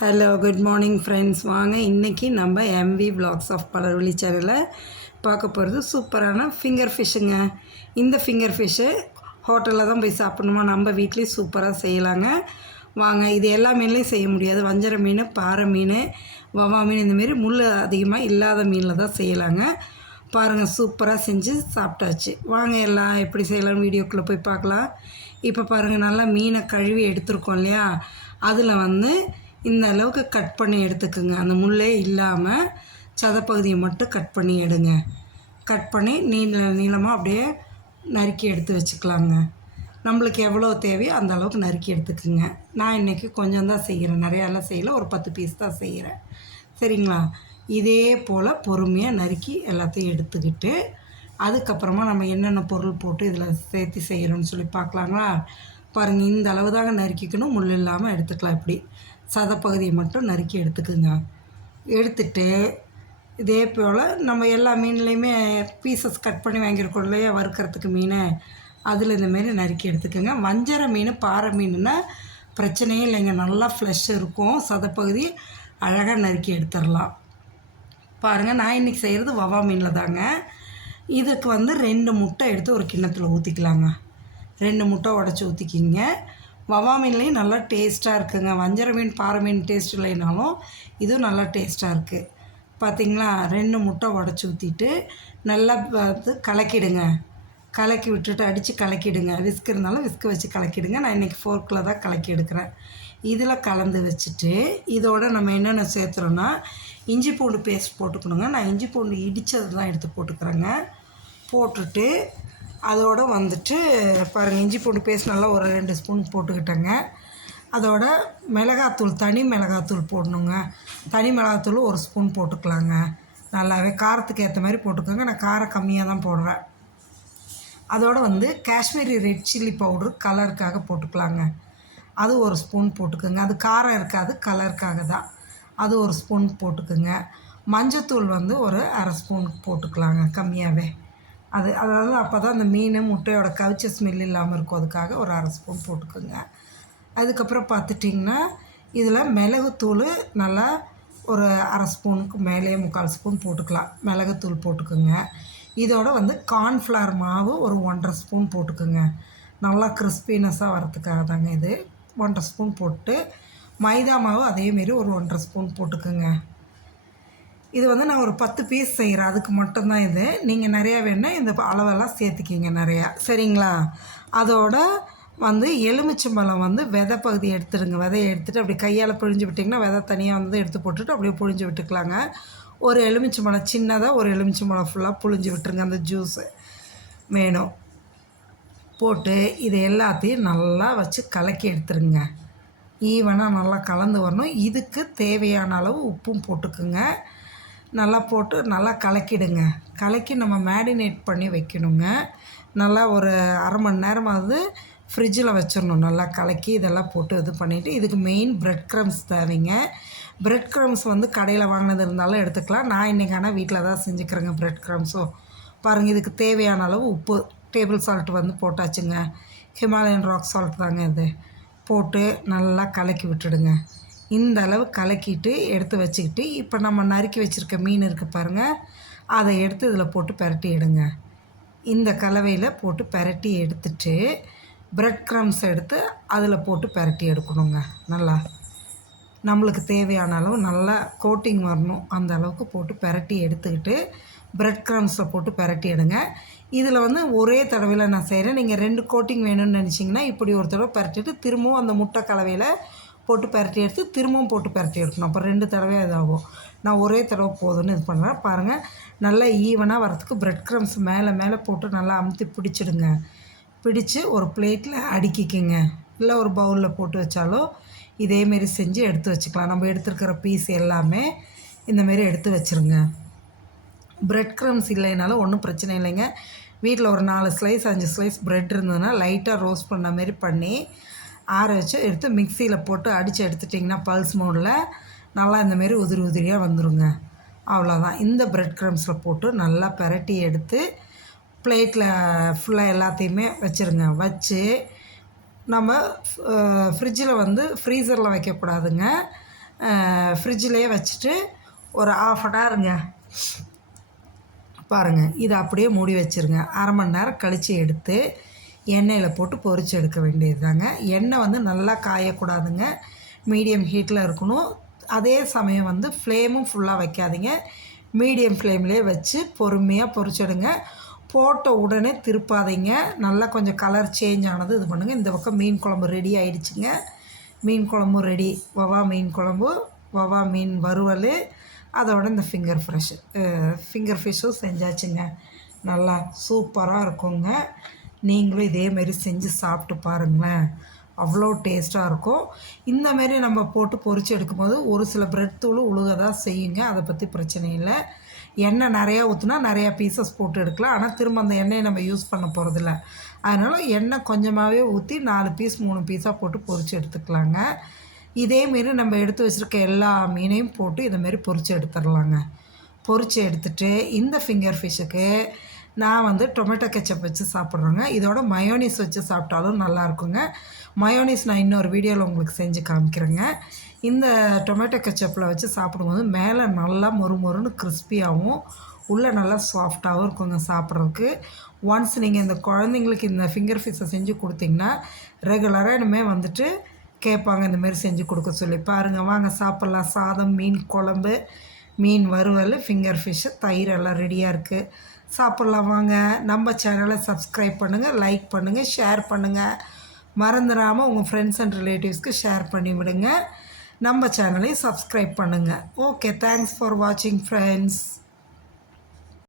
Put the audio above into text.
Hello good morning friends. வாங்க இன்றைக்கி நம்ம எம்வி விலாக்ஸ் ஆஃப் பலர்வழி சேனலில் பார்க்க போகிறது சூப்பரான ஃபிங்கர் ஃபிஷ்ஷுங்க. இந்த ஃபிங்கர் ஃபிஷ்ஷு ஹோட்டலில் தான் போய் சாப்பிட்ணுமா, நம்ம வீட்லேயும் சூப்பராக செய்யலாங்க. வாங்க, இது எல்லா மீன்லேயும் செய்ய முடியாது. வஞ்சர மீன், பாறை மீன், வவ்வா மீன் இந்தமாரி முள் அதிகமாக இல்லாத மீனில் தான் செய்யலாங்க. பாருங்கள், சூப்பராக செஞ்சு சாப்பிட்டாச்சு. வாங்க எல்லாம் எப்படி செய்யலாம்னு வீடியோக்குள்ளே போய் பார்க்கலாம். இப்போ பாருங்கள், நல்லா மீனை கழுவி எடுத்துருக்கோம் இல்லையா, அதில் இந்த அளவுக்கு கட் பண்ணி எடுத்துக்குங்க. அந்த முள்ளே இல்லாமல் சதைப்பகுதியை மட்டும் கட் பண்ணி எடுங்க. கட் பண்ணி நீளமாக அப்படியே நறுக்கி எடுத்து வச்சுக்கலாங்க. நம்மளுக்கு எவ்வளோ தேவையோ அந்த அளவுக்கு நறுக்கி எடுத்துக்குங்க. நான் இன்றைக்கி கொஞ்சம் தான் செய்கிறேன், நிறையாலாம் செய்யலை, ஒரு 10 பீஸ் தான் செய்கிறேன். சரிங்களா? இதே போல் பொறுமையாக நறுக்கி எல்லாத்தையும் எடுத்துக்கிட்டு அதுக்கப்புறமா நம்ம என்னென்ன பொருள் போட்டு இதில் சேர்த்து செய்கிறோன்னு சொல்லி பார்க்கலாங்களா? பாருங்கள், இந்த அளவு தாங்க நறுக்கிக்கணும், முள் இல்லாமல் எடுத்துக்கலாம். இப்படி சதைப்பகுதியை மட்டும் நறுக்கி எடுத்துக்குங்க. எடுத்துட்டு இதே போல் நம்ம எல்லா மீன்லேயுமே பீசஸ் கட் பண்ணி வாங்கியிருக்கோம் இல்லையா, வறுக்கிறதுக்கு மீன், அதில் இந்தமாரி நறுக்கி எடுத்துக்கோங்க. வஞ்சர மீன், பாறை மீனுன்னா பிரச்சனையே இல்லைங்க, நல்லா ஃப்ளஷ் இருக்கும், சதைப்பகுதி அழகாக நறுக்கி எடுத்துடலாம். பாருங்கள், நான் இன்றைக்கி செய்கிறது வவ்வா மீனில் தாங்க. இதுக்கு 2 முட்டை எடுத்து ஒரு கிண்ணத்தில் ஊற்றிக்கலாங்க. 2 முட்டை உடச்சி ஊற்றிக்கிங்க. வவ்வா மீன்லேயும் நல்லா டேஸ்ட்டாக இருக்குங்க. வஞ்சர மீன், பாறை மீன் டேஸ்ட் இல்லைனாலும் இதுவும் நல்லா டேஸ்ட்டாக இருக்குது. பார்த்திங்களா? 2 முட்டை உடச்சி ஊற்றிட்டு நல்லா கலக்கிடுங்க. கலக்கி விட்டுட்டு அடித்து கலக்கிடுங்க. விஸ்க் இருந்தாலும் விஸ்க் வச்சு கலக்கிடுங்க. நான் இன்றைக்கி ஃபோர்க்கில் தான் கலக்கி எடுக்கிறேன். இதில் கலந்து வச்சுட்டு இதோடு நம்ம என்னென்ன சேர்த்துறோன்னா, இஞ்சி பூண்டு பேஸ்ட் போட்டுக்கணுங்க. நான் இஞ்சி பூண்டு இடித்தது தான் எடுத்து போட்டுக்கிறேங்க. போட்டுட்டு அதோடு பாருங்கள், இஞ்சி பூண்டு பேஸ்ட் நல்லா ஒரு 2 ஸ்பூன் போட்டுக்கிட்டேங்க. அதோட மிளகாத்தூள், தனி மிளகாத்தூள் போடணுங்க. தனி மிளகாத்தூள் 1 ஸ்பூன் போட்டுக்கலாங்க. நல்லாவே காரத்துக்கு ஏற்ற மாதிரி போட்டுக்கோங்க. நான் காரம் கம்மியாக தான் போடுறேன். அதோடு காஷ்மீரி ரெட் சில்லி பவுட்ரு கலருக்காக போட்டுக்கலாங்க. அது 1 ஸ்பூன் போட்டுக்கோங்க. அது காரம் இருக்காது, கலருக்காக தான். அது 1 ஸ்பூன் போட்டுக்கோங்க. மஞ்சத்தூள் ஒரு அரை ஸ்பூன் போட்டுக்கலாங்க, கம்மியாகவே. அதாவது அப்போ தான் அந்த மீன் முட்டையோட கவிச்ச ஸ்மெல் இல்லாமல் இருக்கும், அதுக்காக ஒரு அரை ஸ்பூன் போட்டுக்கோங்க. அதுக்கப்புறம் பார்த்துட்டிங்கன்னா இதில் மிளகுத்தூள் நல்லா ஒரு அரை ஸ்பூனுக்கு மேலேயே 3/4 ஸ்பூன் போட்டுக்கலாம். மிளகுத்தூள் போட்டுக்கோங்க. இதோட கார்ன்ஃப்ளவர் மாவு ஒரு 1.5 ஸ்பூன் போட்டுக்கோங்க. நல்லா கிறிஸ்பினஸ்ஸாக வரத்துக்காக தாங்க இது. 1.5 ஸ்பூன் போட்டு மைதா மாவு அதேமாரி ஒரு 1.5 ஸ்பூன் போட்டுக்கோங்க. இது நான் ஒரு 10 பீஸ் செய்கிறேன், அதுக்கு மட்டும்தான் இது. நீங்கள் நிறையா வேணால் இந்த அளவெல்லாம் சேர்த்துக்கிங்க நிறையா. சரிங்களா? அதோட எலுமிச்சம்பழம் விதை பகுதி எடுத்துடுங்க. விதையை எடுத்துகிட்டு அப்படி கையால் பிழிஞ்சு விட்டிங்கன்னா விதை தனியாக எடுத்து போட்டுட்டு அப்படியே புழிஞ்சு விட்டுக்கலாங்க. ஒரு எலுமிச்சம்பழம் சின்னதாக ஒரு எலுமிச்சம்பழம் ஃபுல்லாக புழிஞ்சு விட்டுருங்க. அந்த ஜூஸு வேணும். போட்டு இது எல்லாத்தையும் நல்லா வச்சு கலக்கி எடுத்துருங்க. ஈவனாக நல்லா கலந்து வரணும். இதுக்கு தேவையான அளவு உப்பும் போட்டுக்குங்க. நல்லா போட்டு நல்லா கலக்கிடுங்க. கலக்கி நம்ம மேரினேட் பண்ணி வைக்கணுங்க. நல்லா ஒரு அரை மணி நேரமாவது ஃப்ரிட்ஜில் வச்சிடணும். நல்லா கலக்கி இதெல்லாம் போட்டு இது பண்ணிவிட்டு இதுக்கு மெயின் பிரெட் க்ரம்ஸ் தேவைங்க. பிரெட் க்ரம்ஸ் கடையில் வாங்கினது இருந்தாலும் எடுத்துக்கலாம். நான் இன்றைக்கி ஆனால் வீட்டில் தான் செஞ்சுக்கிறேங்க பிரெட் க்ரம்ஸும். பாருங்கள், இதுக்கு தேவையான அளவு உப்பு, டேபிள் சால்ட் போட்டாச்சுங்க. ஹிமாலயன் ராக் சால்ட் தாங்க இது. போட்டு நல்லா கலக்கி விட்டுடுங்க. இந்த அளவு கலக்கிட்டு எடுத்து வச்சுக்கிட்டு இப்போ நம்ம நறுக்கி வச்சுருக்க மீன் இருக்குது பாருங்கள், அதை எடுத்து இதில் போட்டு பெரட்டி எடுங்க. இந்த கலவையில் போட்டு பெரட்டி எடுத்துட்டு பிரெட் க்ரம்ஸ் எடுத்து அதில் போட்டு பெரட்டி எடுக்கணுங்க. நல்லா நம்மளுக்கு தேவையான அளவு நல்லா கோட்டிங் வரணும், அந்த அளவுக்கு போட்டு பெரட்டி எடுத்துக்கிட்டு பிரெட் க்ரம்ஸில் போட்டு பெரட்டி எடுங்க. இதில் ஒரே தடவையில் நான் செய்கிறேன். நீங்கள் 2 கோட்டிங் வேணும்னு நினச்சிங்கன்னா இப்படி ஒரு தடவை பெரட்டிட்டு திரும்பவும் அந்த முட்டை கலவையில் போட்டு பெரட்டி எடுத்து திரும்பவும் போட்டு பெரட்டி எடுக்கணும். அப்போ 2 தடவை இதாகும். நான் ஒரே தடவை போதும்னு இது பண்ணுறேன். பாருங்கள், நல்லா ஈவனாக வரத்துக்கு பிரெட் க்ரம்ஸ் மேலே போட்டு நல்லா அமுத்தி பிடிச்சிடுங்க. பிடிச்சி ஒரு பிளேட்டில் அடுக்கிக்கங்க. இல்லை ஒரு பவுலில் போட்டு வச்சாலும் இதேமாரி செஞ்சு எடுத்து வச்சுக்கலாம். நம்ம எடுத்துருக்கிற பீஸ் எல்லாமே இந்தமாரி எடுத்து வச்சுருங்க. பிரெட் க்ரம்ஸ் இல்லைனாலும் ஒன்றும் பிரச்சனை இல்லைங்க. வீட்டில் ஒரு 4 ஸ்லைஸ் 5 ஸ்லைஸ் ப்ரெட் இருந்ததுன்னா லைட்டாக ரோஸ்ட் பண்ண மாரி பண்ணி ஆற வச்சு எடுத்து மிக்சியில் போட்டு அடித்து எடுத்துட்டிங்கன்னா பல்ஸ் மோடில் நல்லா இந்தமாரி உதிரி உதிரியாக வந்துடுங்க. அவ்வளோதான். இந்த பிரெட் க்ரம்ஸில் போட்டு நல்லா பெரட்டி எடுத்து பிளேட்டில் ஃபுல்லாக எல்லாத்தையுமே வச்சுருங்க. வச்சு நம்ம ஃப்ரிட்ஜில் ஃப்ரீசரில் வைக்கக்கூடாதுங்க. ஃப்ரிட்ஜிலே வச்சுட்டு ஒரு 1/2 அன் ஹவருங்க பாருங்கள். இதை அப்படியே மூடி வச்சுருங்க. 1/2 மணி நேரம் கழித்து எடுத்து எண்ணெயில் போட்டு பொரிச்சு எடுக்க வேண்டியது தாங்க. எண்ணெய் வந்து நல்லா காயக்கூடாதுங்க, மீடியம் ஹீட்டில் இருக்கணும். அதே சமயம் வந்து ஃப்ளேமும் ஃபுல்லாக வைக்காதீங்க, மீடியம் ஃப்ளேம்லேயே வச்சு பொறுமையாக பொரிச்செடுங்க. போட்ட உடனே திருப்பாதீங்க. நல்லா கொஞ்சம் கலர் சேஞ்ச் ஆனது இது பண்ணுங்கள். இந்த பக்கம் மீன் குழம்பு ரெடி ஆகிடுச்சிங்க. மீன் குழம்பும் ரெடி. வவ்வா மீன் குழம்பு, வவ்வா மீன் வறுவல், அதோட இந்த ஃபிங்கர் ஃபிஷ்ஷும் செஞ்சாச்சுங்க. நல்லா சூப்பராக இருக்குங்க. நீங்களும் இதேமாரி செஞ்சு சாப்பிட்டு பாருங்களேன், அவ்வளோ டேஸ்ட்டாக இருக்கும். இந்தமாரி நம்ம போட்டு பொரிச்சு எடுக்கும்போது ஒரு சில பிரெட் தூள் உழுக தான் செய்யுங்க, அதை பற்றி பிரச்சனை இல்லை. எண்ணெய் நிறையா ஊற்றினா நிறையா பீசஸ் போட்டு எடுக்கலாம். ஆனால் திரும்ப அந்த எண்ணெயை நம்ம யூஸ் பண்ண போகிறதில்ல. அதனால் எண்ணெய் கொஞ்சமாகவே ஊற்றி 4 பீஸ் 3 பீஸாக போட்டு பொரிச்சு எடுத்துக்கலாங்க. இதேமாரி நம்ம எடுத்து வச்சுருக்க எல்லா மீனையும் போட்டு இதேமாரி பொரிச்சு எடுத்துடலாங்க. பொரிச்சு எடுத்துகிட்டு இந்த ஃபிங்கர் ஃபிஷ்ஷுக்கு நான் வந்து டொமேட்டோ கெச்சப் வச்சு சாப்பிட்றேங்க. இதோட மயோனீஸ் வச்சு சாப்பிட்டாலும் நல்லாயிருக்குங்க. மயோனீஸ் நான் இன்னொரு வீடியோவில் உங்களுக்கு செஞ்சு காமிக்கிறேங்க. இந்த டொமேட்டோ கெச்சப்பில் வச்சு சாப்பிடும்போது மேலே நல்லா மொறுமொறுன்னு கிறிஸ்பியாகவும் உள்ளே நல்லா சாஃப்டாகவும் இருக்குங்க சாப்பிட்றதுக்கு. ஒன்ஸ் நீங்கள் இந்த குழந்தைங்களுக்கு இந்த ஃபிங்கர் ஃபிஷ்ஷை செஞ்சு கொடுத்தீங்கன்னா ரெகுலராக இனிமேல் வந்துட்டு கேட்பாங்க இந்தமாரி செஞ்சு கொடுக்க சொல்லி. பாருங்கள், வாங்க சாப்பிட்லாம். சாதம், மீன் குழம்பு, மீன் வறுவல், ஃபிங்கர் ஃபிஷ்ஷு, தயிர் எல்லாம் ரெடியாக இருக்குது. சாப்பிட்லாம் வாங்க. நம்ம சேனலை சப்ஸ்கிரைப் பண்ணுங்கள், லைக் பண்ணுங்கள், ஷேர் பண்ணுங்கள். மறந்துடாமல் உங்கள் ஃப்ரெண்ட்ஸ் அண்ட் ரிலேட்டிவ்ஸ்க்கு ஷேர் பண்ணி விடுங்க. நம்ம சேனலையும் சப்ஸ்கிரைப் பண்ணுங்கள். ஓகே, தேங்க்ஸ் ஃபார் வாட்சிங் ஃப்ரெண்ட்ஸ்.